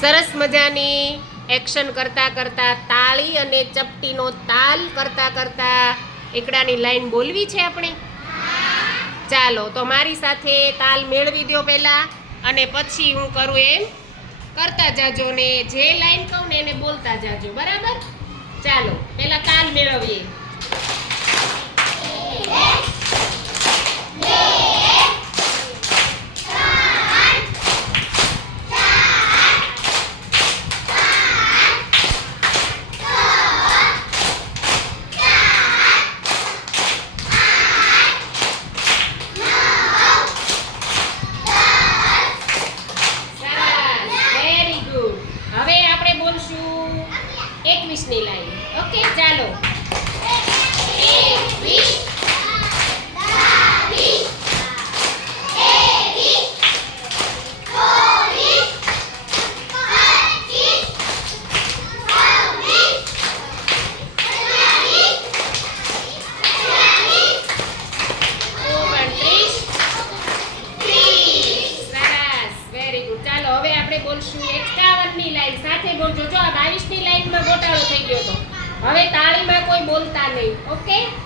સરસ મજાની એક્શન કરતા કરતા તાળી અને ચપટીનો તાલ કરતા કરતા એકડાની લાઈન બોલવી છે આપણે? ચાલો, તો મારી સાથે તાલ મેળવી દો પહેલા અને પછી હું કરું એમ. કરતા જાજો ને જે લાઈન કહું ને એને બોલતા જાજો, બરાબર? ચાલો, પહેલા તાલ મેળવીએ સરસ વેરી ગુડ હવે આપણે બોલશું એકવીસની લાઈન. ઓકે, ચાલો. બોલશું 51 ની લાઈન. સાથે બોલજો. જો આ 22 ની લાઈનમાં ગોટાળો બોલતા